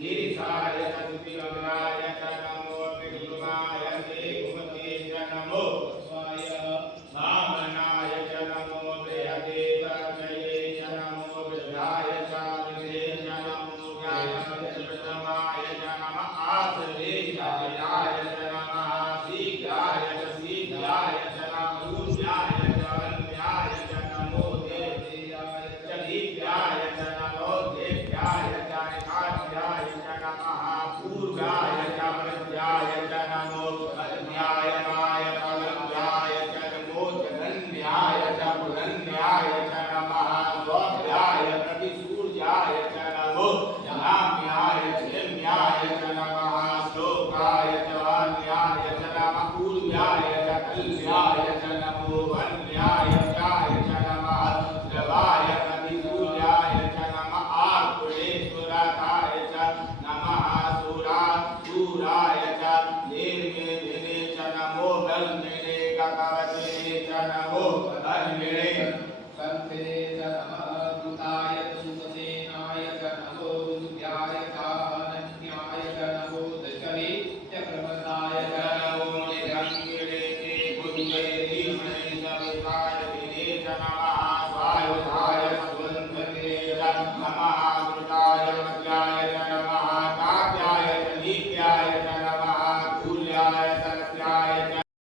गिरिशाय चतुर्विग्नाय च नमो विष्णुमाय श्रीगुमते च नमो स्वाय वामनाय च नमो बृहते तर्जये च नमो वृद्धाय च विदे च नमो ज्ञानप्रदमाय च नमः आश्रेयाय च नमः शीघ्राय च शीघ्राय च नमः शून्याय च वन्याय च नमो देव्याय च दिव्याय च नमो देव्याय च निकाध्याय च नमः पूर्वाय च प्रत्याय च नमो अध्यायनाय फलव्याय च नमो जगन्याय च पुरन्याय च नमः स्वभ्याय प्रतिसूर्याय च नमो जनाम्याय क्षेम्याय च नमः श्लोकाय च वान्याय च नमः पूर्व्याय च कल्याय च नमो वन्याय च नमः द्रवाय प्रतिसूर्याय च नमः आकुलेश्वराय च नमः सूराय च निर्मेधिने च नमो बलमेने कवचने च नमो बलमेने कंठे च नमः दूताय दूतसेनाय च नमो दुर्गाय च अनन्याय च नमो दशरे च प्रमदाय च नमो निरंगिणे च बुद्धये धीमहि सविताय दिने च नमः स्वायुधाय स्वन्तते च नमः कृताय मध्याय च नमः कात्याय च नीत्याय च नमः तुल्याय सरस्याय